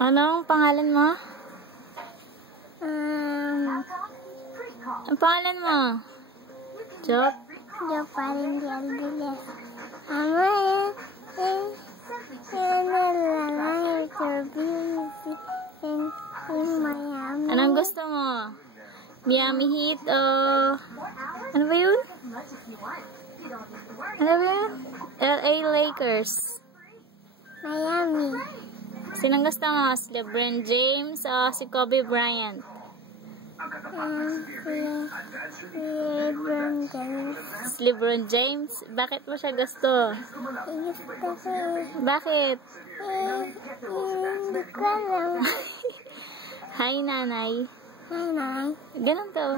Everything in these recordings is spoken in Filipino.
Anong pangalan mo? Ang pangalan mo? Job? Job paling di Aldiles. Miami. Anong gusto mo? Miami Heat o... Ano ba yun? Ano ba yun? LA Lakers. Miami. Sinong gusto mo? Si LeBron James o si Kobe Bryant? Si LeBron James. Si LeBron James? Bakit mo siya gusto? Gusto ko. Bakit? Hindi ko alam. Hi, nanay. Hi, Nanay. Ganun to.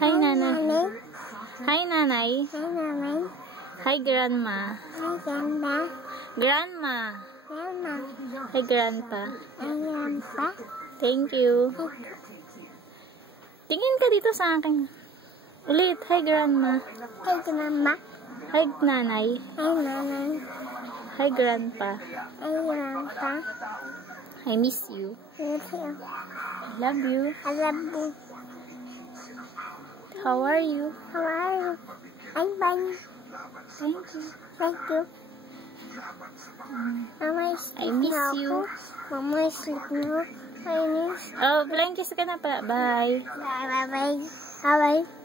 Hi, nanay. Hi, nanay. Hi, Nanay. Hi, grandma. Hi, Ganda. Grandma. Grandma. Hi, grandpa. Hi, Grandpa. Thank you. Tingin ka dito sa akin. Ulit. Hi, grandma. Hi, Grandma. Hi, nanay. Hi, Nanay. Hi, grandpa. Hi, Grandpa. I miss you. Miss you. I love you. I love you. How are you? How are you? I'm fine. Thank you. Thank you. Mama, I miss you. Mama, sleep now. I miss. Oh, flying kiss ka na pala. Bye. Bye, bye, bye. Bye, bye.